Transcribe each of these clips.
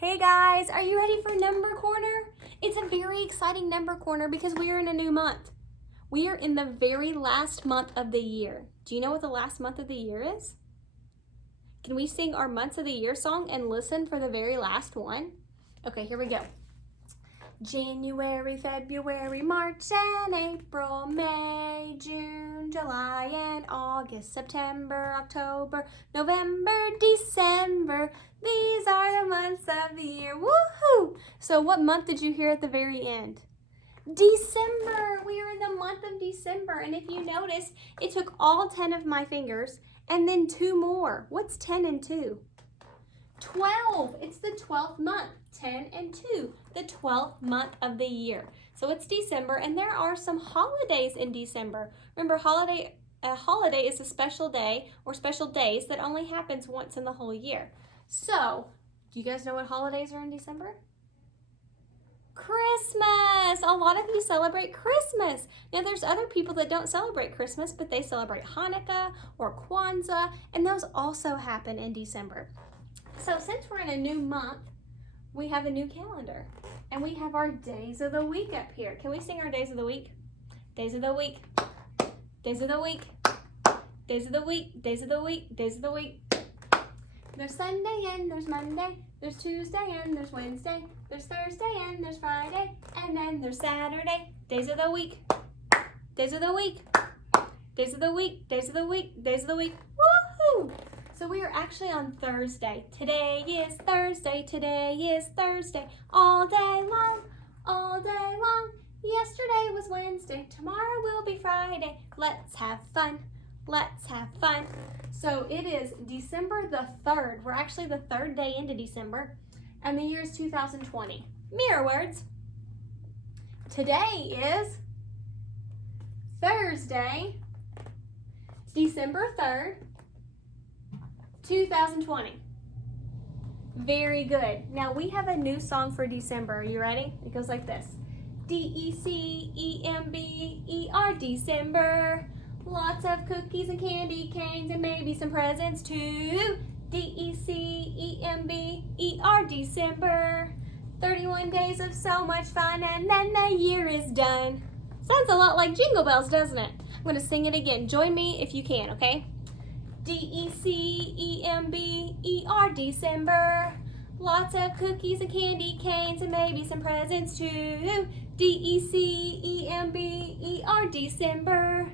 Hey guys, are you ready for Number Corner? It's a very exciting Number Corner because we are in a new month. We are in the very last month of the year. Do you know what the last month of the year is? Can we sing our months of the year song and listen for the very last one? Okay, here we go. January, February, March, and April, May, June, July, and August, September, October, November, December. These are the months of the year. Woohoo! So what month did you hear at the very end? December. We are in the month of December. And if you notice, it took all 10 of my fingers and then 2 more. What's 10 and 2? 12. It's the 12th month. 10 and 2. The 12th month of the year. So it's December, and there are some holidays in December. Remember, a holiday is a special day or special days that only happens once in the whole year. So, do you guys know what holidays are in December? Christmas! A lot of you celebrate Christmas. Now, there's other people that don't celebrate Christmas, but they celebrate Hanukkah or Kwanzaa, and those also happen in December. So, since we're in a new month, we have a new calendar, and we have our days of the week up here. Can we sing our days of the week? Days of the week. Days of the week. Days of the week. Days of the week. Days of the week. There's Sunday and there's Monday. There's Tuesday and there's Wednesday. There's Thursday and there's Friday. And then there's Saturday. Days of the week. Days of the week. Days of the week. Days of the week. Days of the week. Woohoo! So we are actually on Thursday. Today is Thursday. Today is Thursday. All day long. All day long. Yesterday was Wednesday. Tomorrow will be Friday. Let's have fun. Let's have fun. So it is December the 3rd. We're actually the 3rd day into December. And the year is 2020. Mirror words. Today is Thursday, December 3rd, 2020. Very good. Now we have a new song for December. Are you ready? It goes like this. D-E-C-E-M-B-E-R, December. Lots of cookies and candy canes and maybe some presents too. D-E-C-E-M-B-E-R, December. 31 days of so much fun and then the year is done. Sounds a lot like Jingle Bells, doesn't it? I'm going to sing it again. Join me if you can, okay? D-E-C-E-M-B-E-R, December. Lots of cookies and candy canes and maybe some presents too. D-E-C-E-M-B-E-R, December.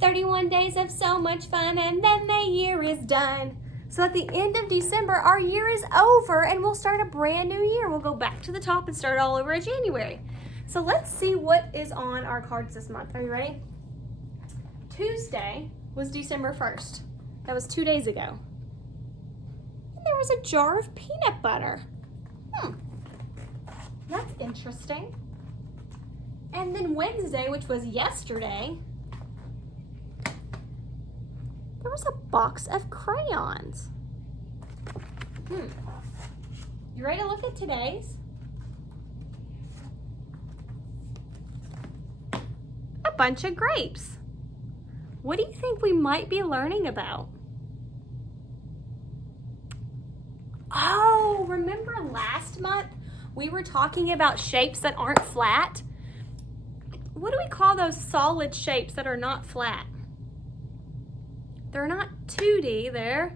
31 days of so much fun and then the year is done. So at the end of December, our year is over and we'll start a brand new year. We'll go back to the top and start all over in January. So let's see what is on our cards this month. Are you ready? Tuesday was December 1st. That was 2 days ago. And there was a jar of peanut butter. That's interesting. And then Wednesday, which was yesterday, there was a box of crayons. You ready to look at today's? A bunch of grapes. What do you think we might be learning about? Oh, remember last month we were talking about shapes that aren't flat? What do we call those solid shapes that are not flat? They're not 2D, they're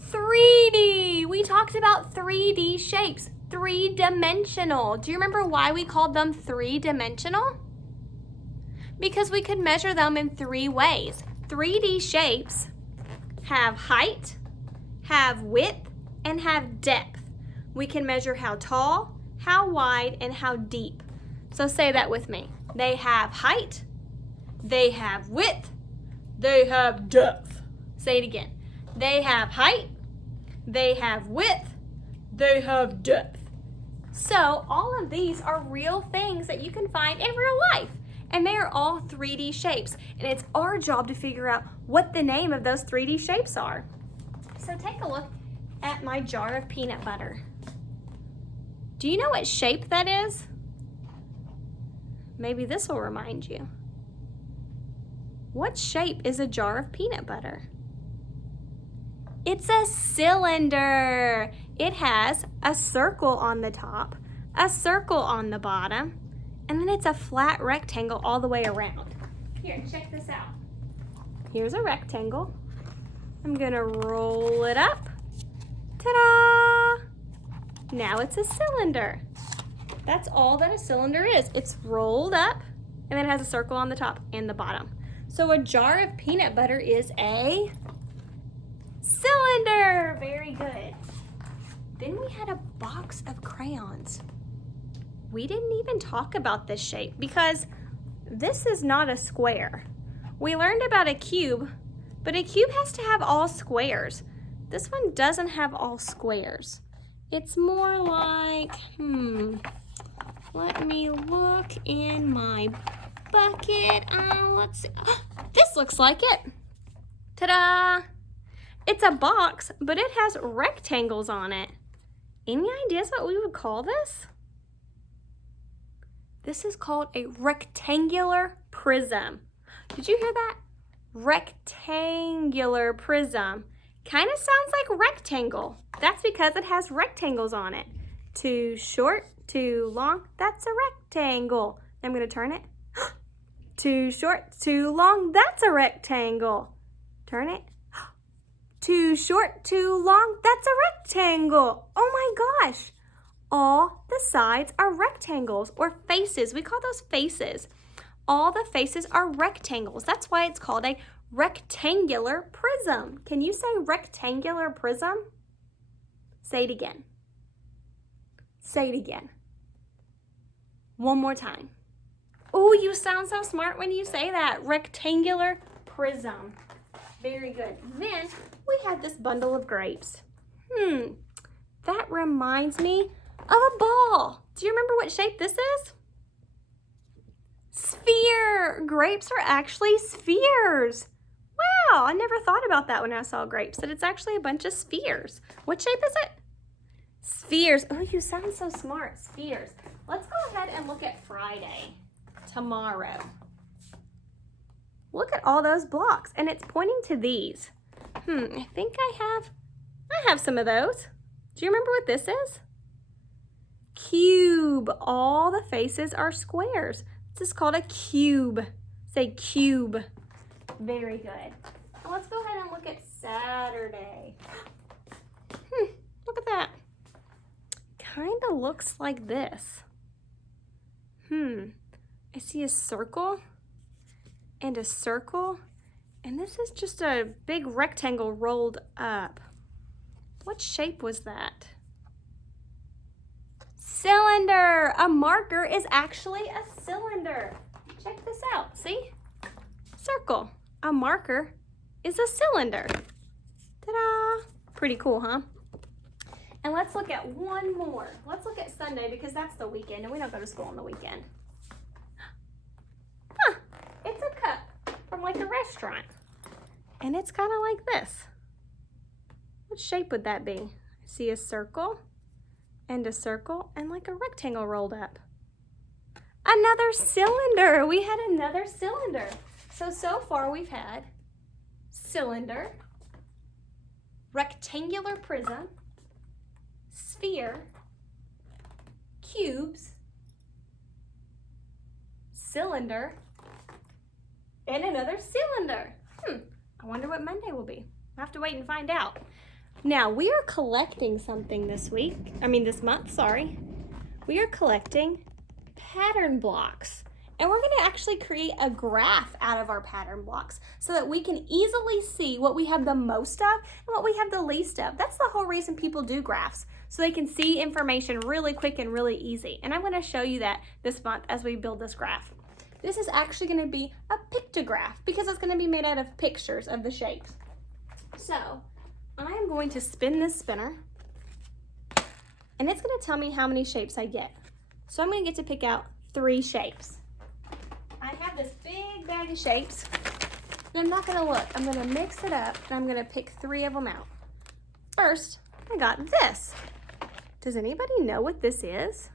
3D. We talked about 3D shapes, 3-dimensional. Do you remember why we called them 3-dimensional? Because we could measure them in 3 ways. 3D shapes have height, have width, and have depth. We can measure how tall, how wide, and how deep. So say that with me. They have height, they have width, they have depth. Say it again. They have height, they have width, they have depth. So all of these are real things that you can find in real life. And they are all 3D shapes. And it's our job to figure out what the name of those 3D shapes are. So take a look at my jar of peanut butter. Do you know what shape that is? Maybe this will remind you. What shape is a jar of peanut butter? It's a cylinder. it has a circle on the top, a circle on the bottom, and then it's a flat rectangle all the way around. Here, check this out. Here's a rectangle. I'm gonna roll it up. Ta-da! Now it's a cylinder. That's all that a cylinder is. It's rolled up, and then it has a circle on the top and the bottom. So a jar of peanut butter is a cylinder. Very good. Then we had a box of crayons. We didn't even talk about this shape because this is not a square. We learned about a cube, but a cube has to have all squares. This one doesn't have all squares. It's more like, let me look in my bucket. Let's see. This looks like it. Ta-da! It's a box, but it has rectangles on it. Any ideas what we would call this? This is called a rectangular prism. Did you hear that? Rectangular prism. Kind of sounds like rectangle. That's because it has rectangles on it. Too short, too long, that's a rectangle. I'm going to turn it. Too short, too long, that's a rectangle. Turn it. Too short, too long, that's a rectangle. Oh my gosh. All the sides are rectangles or faces. We call those faces. All the faces are rectangles. That's why it's called a rectangular prism. Can you say rectangular prism? Say it again. Say it again. One more time. Oh, you sound so smart when you say that. Rectangular prism. Very good. Then we have this bundle of grapes. That reminds me of a ball. Do you remember what shape this is? Sphere. Grapes are actually spheres. Wow, I never thought about that when I saw grapes, that it's actually a bunch of spheres. What shape is it? Spheres. Oh, you sound so smart. Spheres. Let's go ahead and look at Friday, tomorrow. Look at all those blocks, and it's pointing to these. I think I have some of those. Do you remember what this is? Cube. All the faces are squares. This is called a cube. Say cube. Very good. Now let's go ahead and look at Saturday. Look at that. Kind of looks like this. I see a circle and a circle, and this is just a big rectangle rolled up. What shape was that? Cylinder. A marker is actually a cylinder. Check this out. See? Circle. A marker is a cylinder. Ta-da! Pretty cool, huh? And let's look at one more. Let's look at Sunday because that's the weekend and we don't go to school on the weekend. It's a cup from like a restaurant. And it's kind of like this. What shape would that be? I see a circle and like a rectangle rolled up. Another cylinder. We had another cylinder. So far we've had cylinder, rectangular prism, sphere, cubes, cylinder, and another cylinder. I wonder what Monday will be. We'll have to wait and find out. Now, we are collecting something this month, sorry. We are collecting pattern blocks. And we're going to actually create a graph out of our pattern blocks so that we can easily see what we have the most of and what we have the least of. That's the whole reason people do graphs, so they can see information really quick and really easy. And I'm going to show you that this month as we build this graph. This is actually going to be a pictograph because it's going to be made out of pictures of the shapes. So I am going to spin this spinner, and it's going to tell me how many shapes I get. So I'm going to get to pick out 3 shapes. I have this big bag of shapes, and I'm not going to look. I'm going to mix it up, and I'm going to pick 3 of them out. First, I got this. Does anybody know what this is?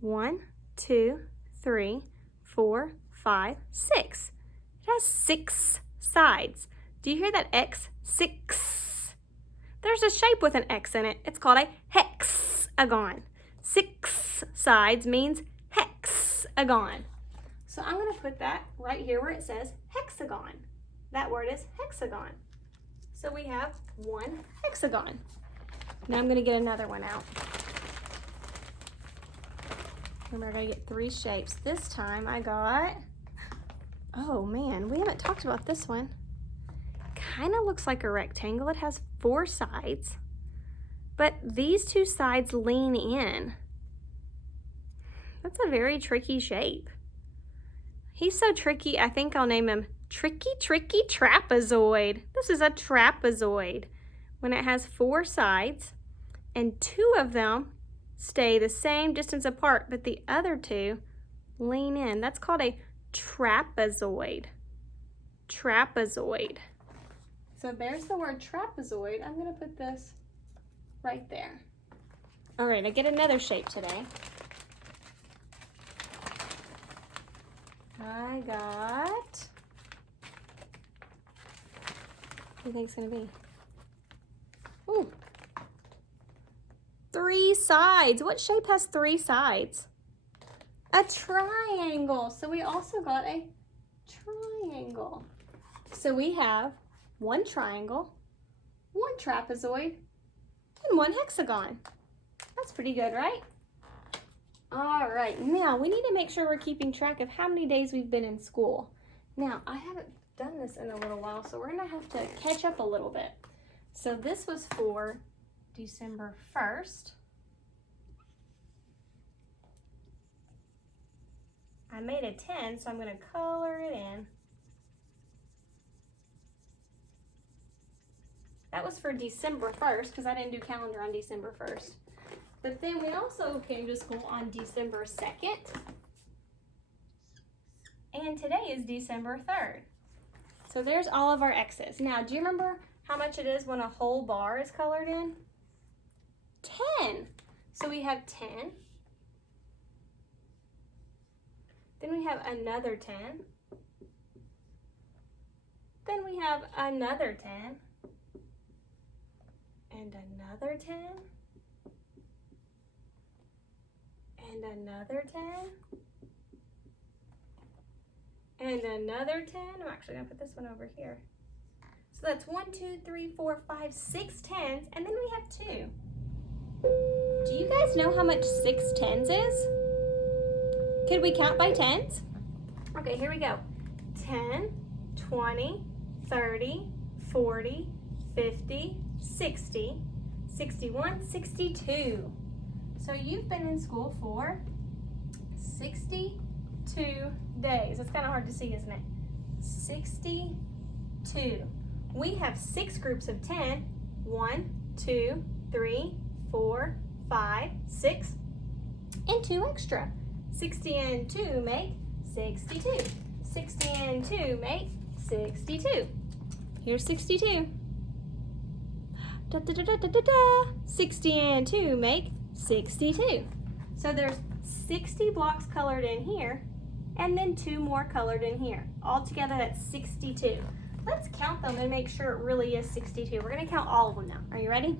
1, 2, 3, 4, 5, 6. It has 6 sides. Do you hear that X? 6. there's a shape with an X in it. It's called a hexagon. 6 sides means hexagon. So I'm going to put that right here where it says hexagon. That word is hexagon. So we have 1 hexagon. Now I'm going to get another one out. Remember, I got to get 3 shapes. This time I got, oh man, we haven't talked about this one. Kind of looks like a rectangle. It has 4 sides, but these 2 sides lean in. That's a very tricky shape. He's so tricky, I think I'll name him Tricky Trapezoid. This is a trapezoid when it has 4 sides and 2 of them stay the same distance apart, but the other 2 lean in. That's called a trapezoid. Trapezoid. So there's the word trapezoid. I'm going to put this right there. All right, I get another shape today. I got, what do you think it's going to be? Ooh. 3 sides. What shape has 3 sides? A triangle. So we also got a triangle. So we have 1 triangle, 1 trapezoid, and 1 hexagon. That's pretty good, right? All right, now we need to make sure we're keeping track of how many days we've been in school. Now, I haven't done this in a little while, so we're gonna have to catch up a little bit. So this was for December 1st. I made a 10, so I'm gonna color it in. That was for December 1st, because I didn't do calendar on December 1st. But then we also came to school on December 2nd. And today is December 3rd. So there's all of our X's. Now, do you remember how much it is when a whole bar is colored in? 10. So we have 10. Then we have another 10. Then we have another 10. And another 10. And another 10. And another 10. I'm actually going to put this one over here. So that's 1, 2, 3, 4, 5, 6 tens. And then we have 2. Do you guys know how much 6 tens is? Could we count by tens? Okay, here we go. 10, 20, 30, 40, 50, 60, 61, 62. So you've been in school for 62 days. It's kind of hard to see, isn't it? 62. We have 6 groups of 10. 1, 2, 3, 4, 5, 6, and 2 extra. 60 and 2 make 62. 60 and 2 make 62. Here's 62. Da, da, da, da, da, da, da. 60 and 2 make 62. So there's 60 blocks colored in here, and then 2 more colored in here. Altogether, that's 62. Let's count them and make sure it really is 62. We're going to count all of them now. Are you ready?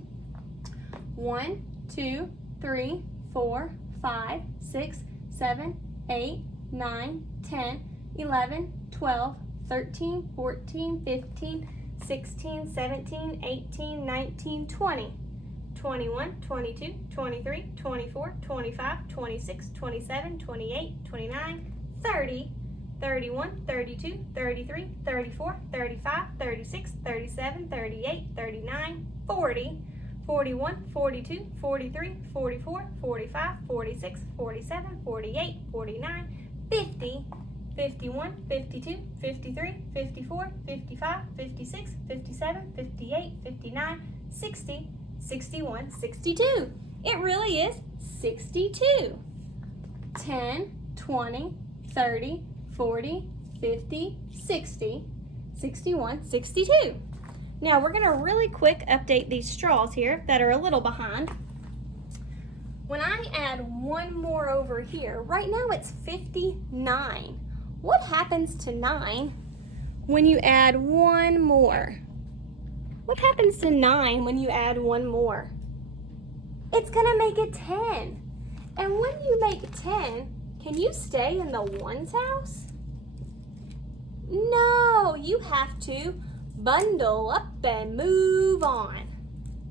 1, 2, 3, 4, 5, 6, 7, 8, 9, 10, 11, 12, 13, 14, 15, 16, 17, 18, 19, 20. 21, 22, 23, 24, 25, 26, 27, 28, 29, 30, 31, 32, 33, 34, 35, 36, 37, 38, 39, 40, 41, 42, 43, 44, 45, 46, 47, 48, 49, 50, 51, 52, 53, 54, 55, 56, 57, 58, 59, 60, 61, 62. It really is 62. 10, 20, 30, 40, 50, 60, 61, 62. Now we're going to really quick update these straws here that are a little behind. When I add 1 more over here, right now it's 59. What happens to 9 when you add 1 more? What happens to 9 when you add one more? It's gonna make it 10. And when you make 10, can you stay in the ones house? No, you have to bundle up and move on.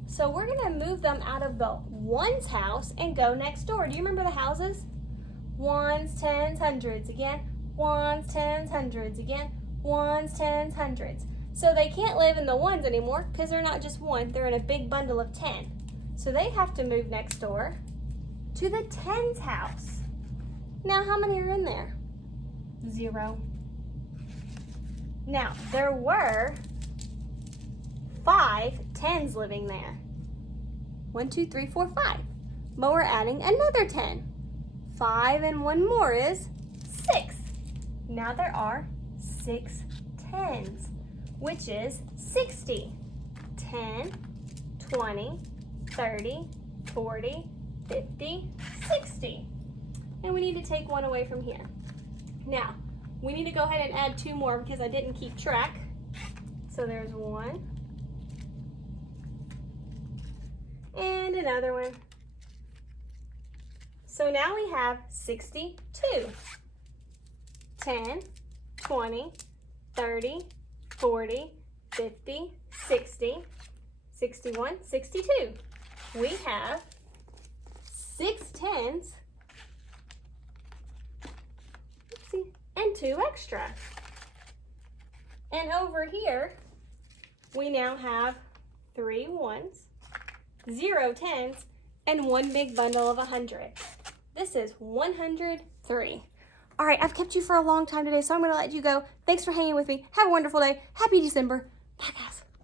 So we're gonna move them out of the ones house and go next door. Do you remember the houses? Ones, tens, hundreds again. Ones, tens, hundreds again. Ones, tens, hundreds. So they can't live in the ones anymore because they're not just one, they're in a big bundle of 10. So they have to move next door to the tens house. Now how many are in there? 0. Now there were 5 tens living there. 1, 2, 3, 4, 5. But we're adding another 10. 5 and 1 more is 6. Now there are 6 tens, which is 60. 10, 20, 30, 40, 50, 60. And we need to take 1 away from here. Now, we need to go ahead and add 2 more because I didn't keep track. So there's 1. And another one. So now we have 62. 10, 20, 30, 40, 50, 60, 61, 62. We have 6 tens and 2 extra. And over here, we now have 3 ones, 0 tens, and 1 big bundle of 100. This is 103. All right, I've kept you for a long time today, so I'm going to let you go. Thanks for hanging with me. Have a wonderful day. Happy December. Bye, guys.